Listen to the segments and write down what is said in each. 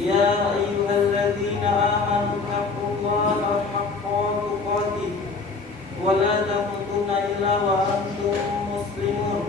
يا أيها الذين آمنوا اتقوا الله حق تقاته ولا تموتن إلا وأنتم مسلمون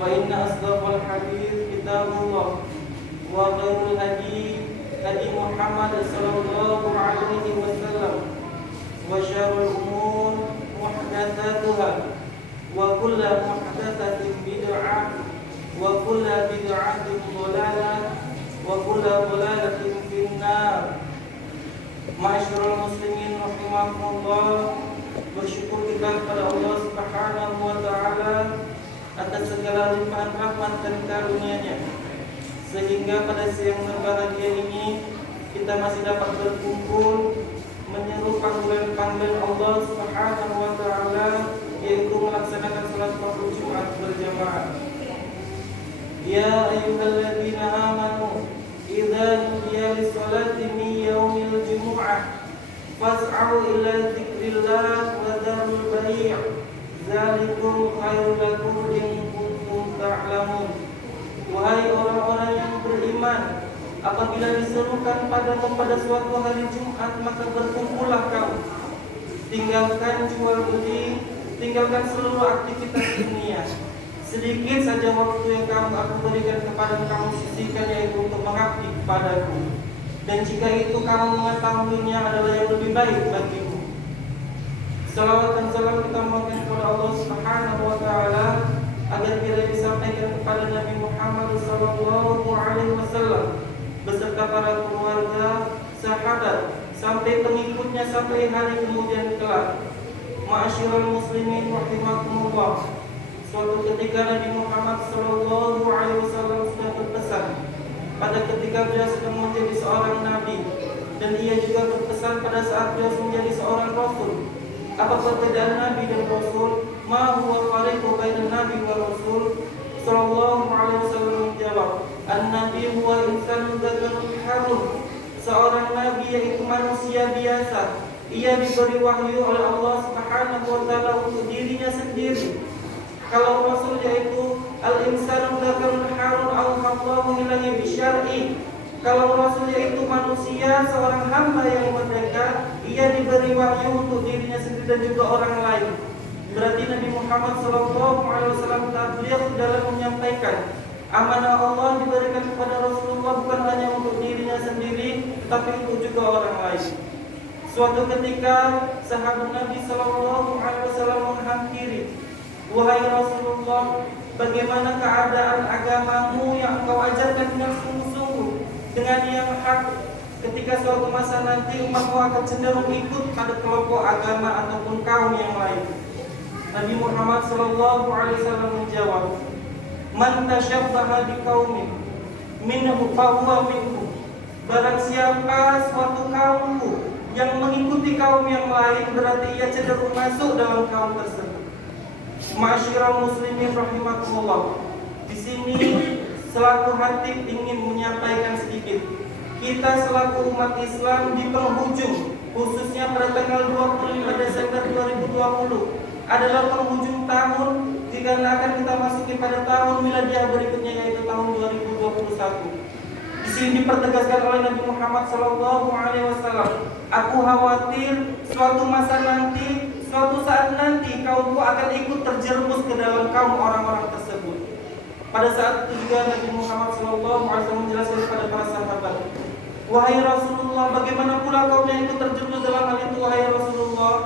فإن أصدق الحديث كتاب الله وخير الهدي هدي محمد صلى الله عليه وسلم وشر الأمور محدثاتها وكل محدثة بدعة وكل بدعة ضلالة وكل ضلالة في النار. Ma'asyiral muslimin rahimakumullah, bersyukur kita kepada Allah Subhanahu wa taala atas segala limpahan rahmat dan karunia-Nya, sehingga pada siang berbahagia ini kita masih dapat berkumpul menyeru panggilan Allah Subhanahu wa taala, yaitu melaksanakan salat fardu Jumat berjamaah. Ya ayyuhalladzina amanu idza nudiya lis-salati min yaumil jumu'ah fas'au ila dzikrillah wa dzarul bai', dzalikum khairul lakum in kuntum ta'lamun. Wahai orang-orang yang beriman, apabila diserukan padamu pada suatu hari Jumat, maka berkumpullah kamu. Tinggalkan jual beli, tinggalkan seluruh aktivitas dunia. Sedikit saja waktu yang aku berikan kepada kamu sisihkan, yaitu untuk mengabdi kepadaku. Dan jika itu kamu mengetahuinya adalah yang lebih baik bagimu. Salawat dan salam kita mohonkan kepada Allah Subhanahu wa taala agar kita disampaikan kepada Nabi Muhammad sallallahu alaihi wasallam beserta para keluarga, sahabat, sampai pengikutnya sampai hari kemudian kelak. Ma'asyiral muslimin rahimakumullah, suatu ketika Nabi Muhammad sallallahu alaihi wasallam sudah berpesan pada ketika beliau sedang menjadi seorang nabi, dan ia juga berpesan pada saat beliau menjadi seorang rasul. Apa perbedaan nabi dan rasul? Ma huwa fariqu bainan nabi wa rasul? Sallallahu alaihi wasallam menjawab, an-nabi huwa insanun dzakarun harun. Seorang nabi yaitu manusia biasa. Ia diberi wahyu oleh Allah Subhanahu wa taala untuk dirinya sendiri. Kalau rasul yaitu al-insanu dzakarun harun au Allahu ilaihi bisyar'i. Kalau rasul yaitu manusia, seorang hamba yang merdeka, ia diberi wahyu untuk dirinya sendiri dan juga orang lain. Berarti Nabi Muhammad sallallahu alaihi wasallam beliau dalam menyampaikan amanah Allah diberikan kepada Rasulullah bukan hanya untuk dirinya sendiri, tapi untuk juga orang lain. Suatu ketika sahabat Nabi sallallahu alaihi wasallam menghampiri, wahai Rasulullah, bagaimana keadaan agamamu yang engkau ajarkan dengan sungguh-sungguh, dengan yang hak, ketika suatu masa nanti umatmu akan cenderung ikut pada kelompok agama ataupun kaum yang lain. Nabi Muhammad sallallahu alaihi wasallam menjawab, man tashabbaha biqaumin minhu fahuwa minhum. Barang siapa suatu kaumku yang mengikuti kaum yang lain, berarti ia cenderung masuk dalam kaum tersebut. Ma'asyiral muslimin rahimakumullah, di sini selaku khatib ingin menyampaikan sedikit. Kita selaku umat Islam di penghujung, khususnya pada tanggal 25 Desember 2020 adalah penghujung tahun, jika akan kita masuki pada tahun miladiah berikutnya, yaitu tahun 2021. Di sini dipertegaskan oleh Nabi Muhammad sallallahu alaihi wasallam, aku khawatir suatu masa nanti, suatu saat nanti kaumku akan ikut terjerumus ke dalam kaum orang-orang tersebut. Pada saat itu juga Nabi Muhammad sallallahu alaihi wasallam menjelaskan kepada para sahabat, wahai Rasulullah, bagaimana pula kaum yang ikut terjerumus dalam hal itu, wahai Rasulullah?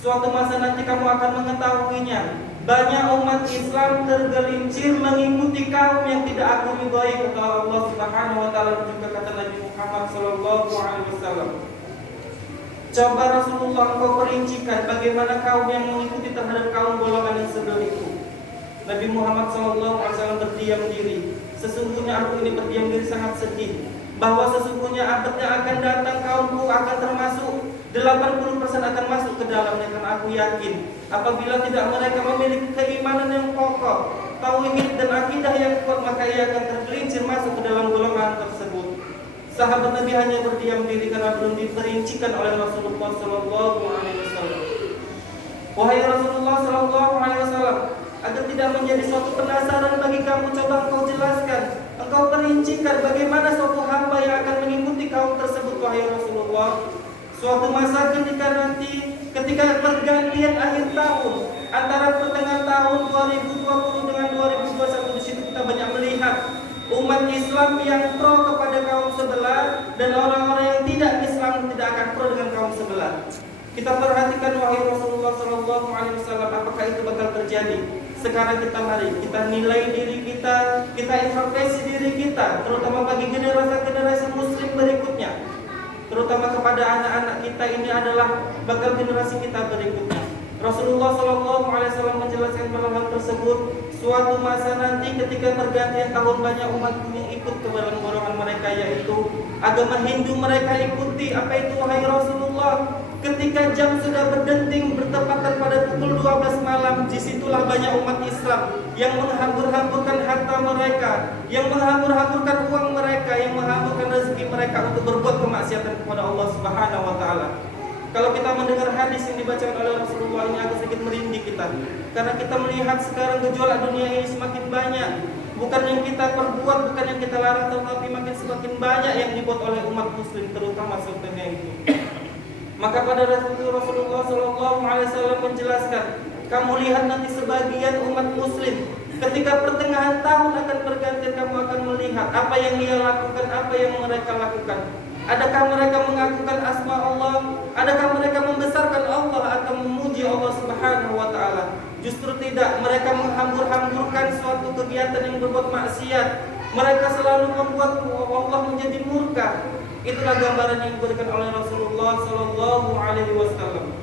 Suatu masa nanti kamu akan mengetahuinya. Banyak umat Islam tergelincir mengikuti kaum yang tidak aku ridhai, kata Allah Subhanahu wa taala, dan juga kata Nabi Muhammad sallallahu alaihi wasallam. Coba Rasulullah engkau perincikan bagaimana kaum yang mengikuti terhadap kaum golongan yang sebelah itu. Nabi Muhammad SAW berdiam diri. Sesungguhnya aku ini berdiam diri sangat sedih, bahwa sesungguhnya abadnya akan datang kaumku akan termasuk 80% akan masuk ke dalamnya, karena aku yakin apabila tidak mereka memiliki keimanan yang kokoh, tauhid dan akidah yang kuat, maka ia akan tergelincir masuk ke dalam golongan tersebut. Sahabat Nabi hanya berdiam diri karena belum diperincikan oleh Rasulullah SAW. Wahai Rasulullah SAW, agar tidak menjadi suatu penasaran bagi kamu, coba engkau jelaskan Engkau perincikan bagaimana suatu hamba yang akan mengikuti kaum tersebut, wahai Rasulullah. Suatu masa ketika pergantian akhir tahun antara pertengahan tahun 2020 dengan 2021, di situ kita banyak melihat umat Islam yang pro kepada kaum sebelah dan orang-orang yang tidak Islam tidak akan pro dengan kaum sebelah. Kita perhatikan, wahai Rasulullah SAW, apakah itu bakal terjadi? Sekarang kita nilai diri kita introspeksi diri kita, terutama bagi generasi Muslim berikutnya, terutama kepada anak-anak kita. Ini adalah bakal generasi kita berikutnya. Rasulullah SAW menjelaskan hal tersebut. Suatu masa nanti ketika pergantian tahun, banyak umat yang ikut ke dalam golongan mereka, yaitu agama Hindu mereka ikuti. Apa itu, wahai Rasulullah? Ketika jam sudah berdenting bertepatan pada pukul 12 malam, disitulah banyak umat Islam yang menghambur-hamburkan harta mereka, yang menghambur-hamburkan uang mereka, yang menghamburkan rezeki mereka untuk berbuat kemaksiatan kepada Allah Subhanahu wa taala. Kalau kita mendengar hadis yang dibacakan oleh Rasulullah ini agak sedikit merinding kita, karena kita melihat sekarang gejolak dunia ini semakin banyak. Bukan yang kita perbuat, bukan yang kita larang, tetapi makin semakin banyak yang dibuat oleh umat Muslim, terutama contohnya itu. Maka pada Rasulullah SAW menjelaskan, kamu lihat nanti sebagian umat Muslim ketika pertengahan tahun akan pergantian, kamu akan melihat apa yang ia lakukan, apa yang mereka lakukan. Adakah mereka mengakukan asma Allah? Adakah mereka membesarkan Allah atau memuji Allah Subhanahu wa taala? Justru tidak, mereka menghambur-hamburkan suatu kegiatan yang berbuat maksiat. Mereka selalu membuat Allah menjadi murka. Itulah gambaran yang diberikan oleh Rasulullah sallallahu alaihi wasallam.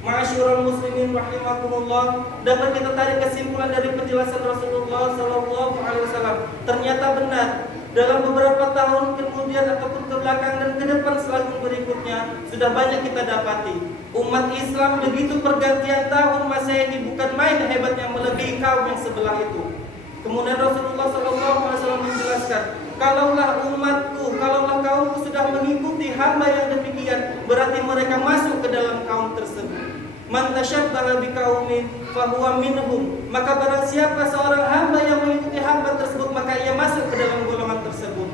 Ma'asyiral muslimin rahimakumullah, dapat kita tarik kesimpulan dari penjelasan Rasulullah sallallahu alaihi wasallam. Ternyata benar, dalam beberapa tahun kemudian ataupun ke belakang dan ke depan selanjutnya berikutnya sudah banyak kita dapati umat Islam begitu pergantian tahun Masehi bukan main hebatnya melebihi kaum yang sebelah itu. Kemudian Rasulullah SAW menjelaskan, kalaulah umatku, kalaulah kaumku sudah mengikuti hamba yang demikian, berarti mereka masuk ke dalam kaum tersebut. Man tashabbaha biqaumin fahuwa minhum. Maka barang siapa seorang hamba yang mengikuti hamba tersebut, maka ia masuk ke dalam golongan tersebut.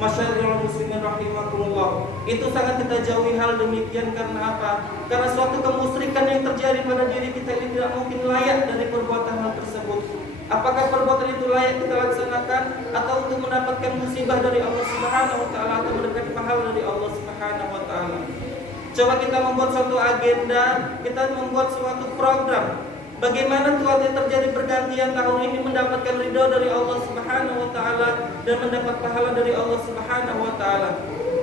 Masyaallah muslimin rahimakumullah. Itu sangat kita jauhi hal demikian. Karena apa? Karena suatu kemusyrikan yang terjadi pada diri kita ini tidak mungkin layak dari perbuatan hal tersebut. Apakah perbuatan itu layak kita laksanakan atau untuk mendapatkan musibah dari Allah Subhanahu wa taala atau mendapatkan pahala dari Allah Subhanahu wa taala? Coba kita membuat suatu agenda, kita membuat suatu program. Bagaimana tuh yang terjadi pergantian tahun ini mendapatkan ridho dari Allah Subhanahu wa taala dan mendapat pahala dari Allah Subhanahu wa taala.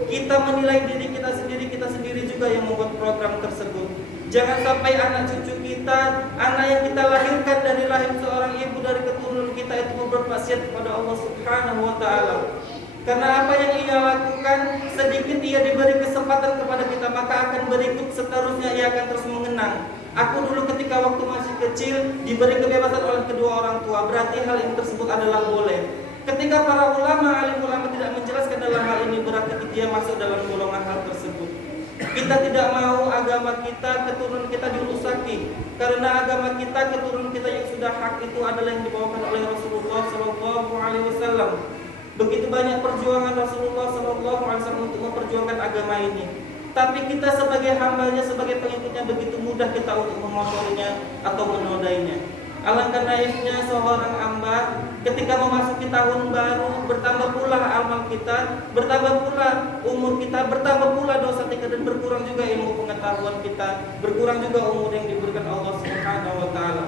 Kita menilai diri kita sendiri juga yang membuat program tersebut. Jangan sampai anak cucu kita, anak yang kita lahirkan dari rahim seorang ibu, dari keturunan kita itu berbuat maksiat kepada Allah Subhanahu wa taala. Karena apa yang ia lakukan, sedikit ia diberi kesempatan kepada kita, maka akan berikut seterusnya ia akan terus mengenang. Aku dulu ketika waktu masih kecil diberi kebebasan oleh kedua orang tua, berarti hal ini tersebut adalah boleh. Ketika para alim ulama tidak menjelaskan dalam hal ini, berarti dia masuk dalam golongan hal tersebut. Kita tidak mau agama kita, keturunan kita dirusaki, karena agama kita, keturunan kita yang sudah hak itu adalah yang dibawakan oleh Rasulullah SAW. Begitu banyak perjuangan Rasulullah SAW untuk memperjuangkan agama ini. Tapi kita sebagai hambanya, sebagai pengikutnya, begitu mudah kita untuk mengotorinya atau menodainya. Alangkah naifnya seorang hamba ketika memasuki tahun baru, bertambah pula amal kita, bertambah pula umur kita, bertambah pula dosa kita, dan berkurang juga ilmu pengetahuan kita, berkurang juga umur yang diberikan Allah Subhanahu wa taala.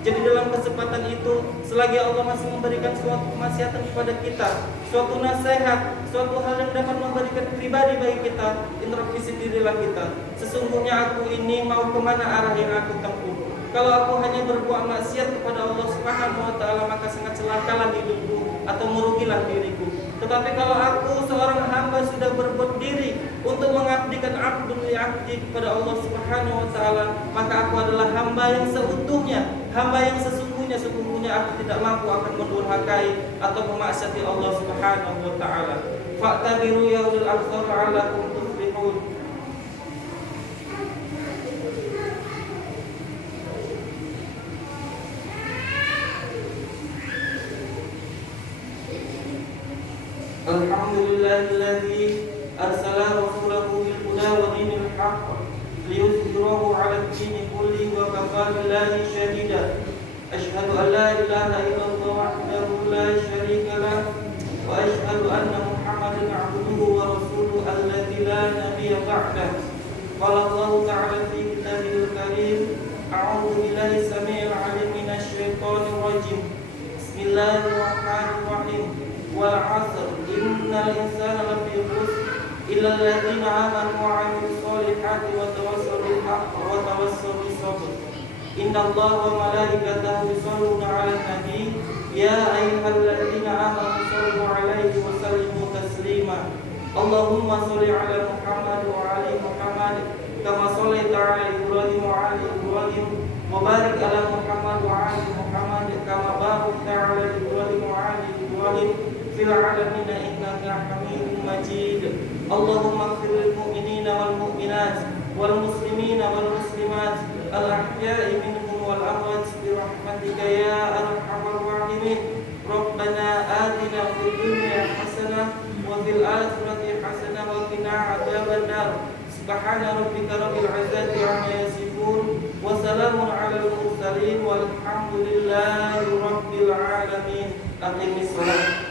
Jadi dalam kesempatan itu, selagi Allah masih memberikan suatu kemaslahatan kepada kita, suatu nasihat, suatu hal yang dapat memberikan pribadi bagi kita, introspeksi dirilah kita. Sesungguhnya aku ini mau kemana arah yang aku tempuh. Kalau aku hanya berbuat maksiat kepada Allah Subhanahu wa taala, maka sangat celakalah hidupku atau merugilah diriku. Tetapi kalau aku seorang hamba sudah berbuat diri untuk mengabdikan abdul li'abdi kepada Allah Subhanahu wa taala, maka aku adalah hamba yang seutuhnya, hamba yang sesungguhnya aku tidak mampu akan mendurhakai atau memaksiati Allah Subhanahu wa taala. Fa'tabiru ya ulil absar la'allakum tuflihun. Alhamdulillahilladzi arsala rasulahu bil huda wa dinil haqq liyuzhirahu 'ala ad-dini kullihi wa kafaa billahi shahida. Asyhadu an la ilaha illallah wahdahu la syarika lah wa asyhadu anna Muhammadan 'abduhu wa rasuluhu alladzi la nabiyya ba'dah. Qala Allah ta'ala fi kitabihil karim, a'udzu billahi samii'il 'aliim minasy syaithaanir rajiim. Bismillahirrahmanirrahim. Wal 'asr innal insana lafii khusr illa alladziina aamanu wa 'amilus solihati wa tawassaw bil haqqi wa tawassaw bis sabr. Inna Allaha wa malaikatahu yusholluna 'alan nabi ya ayyuhalladzina amanu shollu 'alaihi wa sallimu taslima. Allahumma sholli 'ala Muhammad wa 'ali Muhammad kama shallaita 'ala Ibrahim wa 'ali Ibrahim wa barik 'ala Muhammad wa 'ali Muhammad kama barakta 'ala Ibrahim wa 'ali Ibrahim fil 'alamin innaka Hamidum Majid. Allahumma ighfir lil mu'minina wal mu'minat wal muslimina wal muslimat al-ahya'i minhum wal amwat bi rahmatika ya arhamar rahimin. Rabbana atina fid dunya hasanah wa fil akhirati hasanah wa qina adzabannar. Subhana rabbika rabbil izzati 'amma yasifun wa salamun 'alal mursalin walhamdulillahi rabbil alamin. Aqimis shalah.